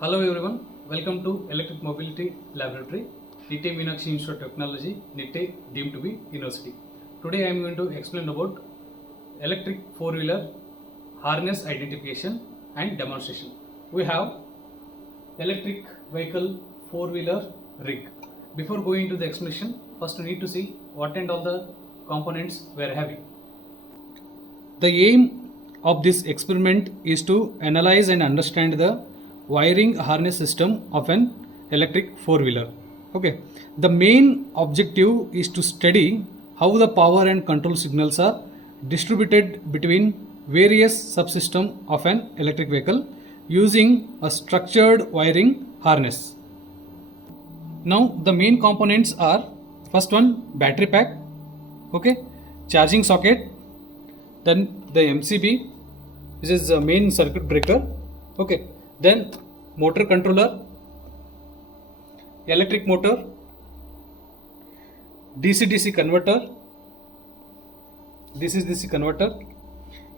Hello everyone, welcome to Electric Mobility Laboratory, Nitte Meenakshi Institute of Technology, Nitte deemed to be University. Today I am going to explain about electric four-wheeler harness identification and demonstration. We have electric vehicle four-wheeler rig. Before going into the explanation, first we need to see what and all the components we are having. The aim of this experiment is to analyze and understand the wiring harness system of an electric four-wheeler. Okay, the main objective is to study how the power and control signals are distributed between various subsystems of an electric vehicle using a structured wiring harness. Now the main components are, first one, battery pack, okay, charging socket, then the MCB, this is the main circuit breaker, okay, then motor controller, electric motor, DC-DC converter, this is DC converter,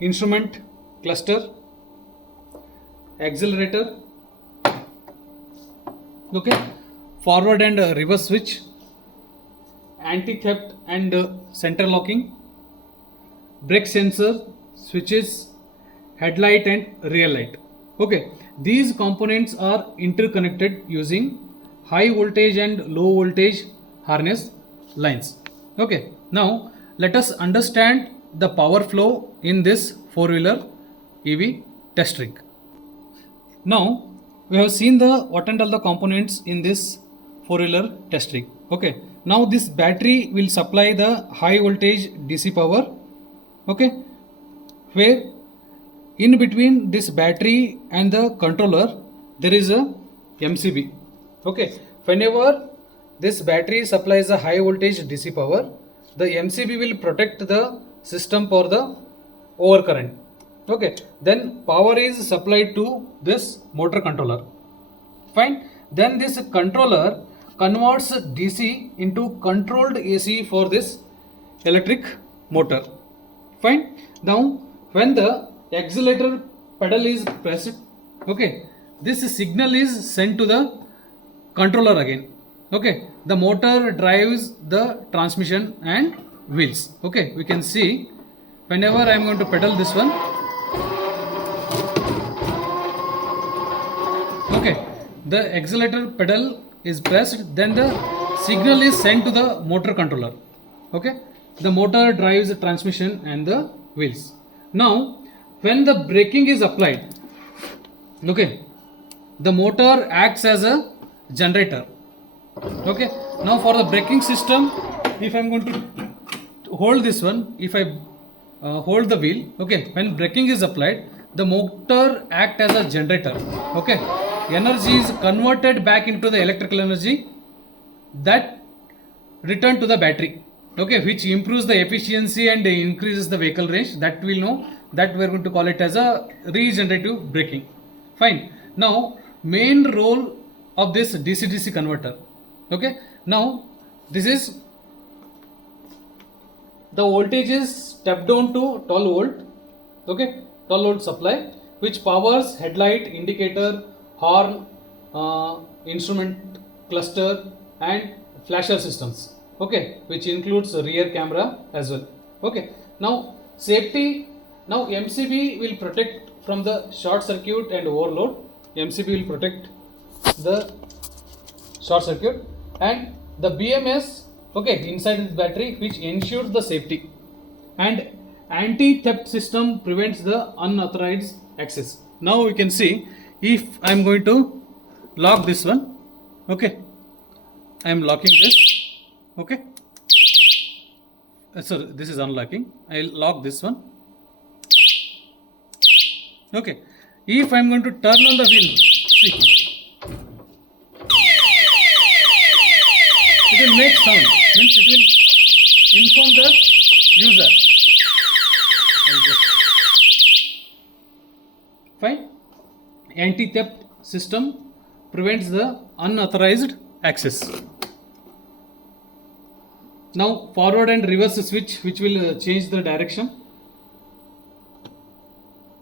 instrument cluster, accelerator, okay, forward and reverse switch, anti-theft and center locking, brake sensor, switches, headlight and rear light. Okay, these components are interconnected using high voltage and low voltage harness lines. Okay, now let us understand the power flow in this four-wheeler EV test rig. Now we have seen the what and all the components in this four-wheeler test rig. Okay, now this battery will supply the high voltage DC power, okay, where in between this battery and the controller there is a MCB. Okay, whenever this battery supplies a high voltage DC power, the MCB will protect the system for the overcurrent. Okay, then power is supplied to this motor controller. Fine, then this controller converts DC into controlled AC for this electric motor. Fine, now when the accelerator pedal is pressed, okay, this signal is sent to the controller again. Okay, the motor drives the transmission and wheels. Okay, we can see whenever I am going to pedal this one, okay, the accelerator pedal is pressed, then the signal is sent to the motor controller. Okay, the motor drives the transmission and the wheels. Now when the braking is applied, okay, the motor acts as a generator. Okay, now for the braking system, if I am going to hold this one, if I hold the wheel, okay, when braking is applied, the motor acts as a generator. Okay, energy is converted back into the electrical energy that return to the battery, okay, which improves the efficiency and increases the vehicle range. That we'll know, that we are going to call it as a regenerative braking. Fine, now main role of this DC-DC converter. Okay, now this is the voltage is stepped down to 12 volt, okay, 12 volt supply, which powers headlight, indicator, horn, instrument cluster and flasher systems, okay, which includes rear camera as well. Okay, now safety, now MCB will protect from the short circuit and overload. MCB will protect the short circuit, and the BMS, okay, inside this battery, which ensures the safety, and anti-theft system prevents the unauthorized access. Now we can see, if I am going to lock this one, okay, I am locking this, okay, so this is unlocking, I will lock this one, okay, if I am going to turn on the wheel, see, it will make sound, means it will inform the user. Fine, anti-theft system prevents the unauthorized access. Now forward and reverse switch, which will change the direction.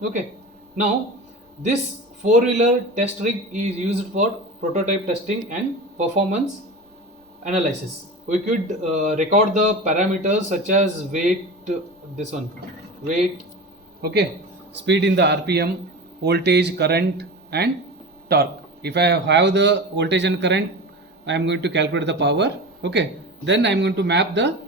Okay, now this four-wheeler test rig is used for prototype testing and performance analysis. We could record the parameters such as weight, weight, okay, speed in the RPM, voltage, current, and torque. If I have the voltage and current, I am going to calculate the power, okay, then I am going to map the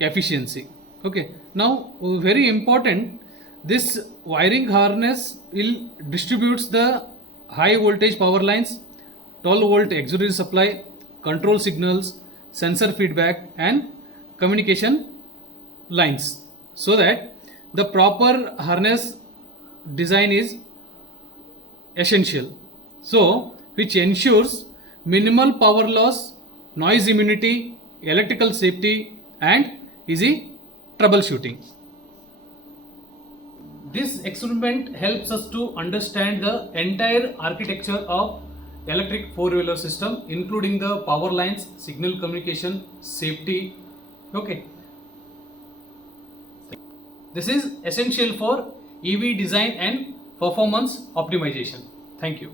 efficiency. Okay, now very important, this wiring harness will distributes the high voltage power lines, 12 volt auxiliary supply, control signals, sensor feedback, and communication lines, so that the proper harness design is essential, so which ensures minimal power loss, noise immunity, electrical safety, and easy troubleshooting. This experiment helps us to understand the entire architecture of electric four-wheeler system, including the power lines, signal communication, safety. Okay, this is essential for EV design and performance optimization. Thank you.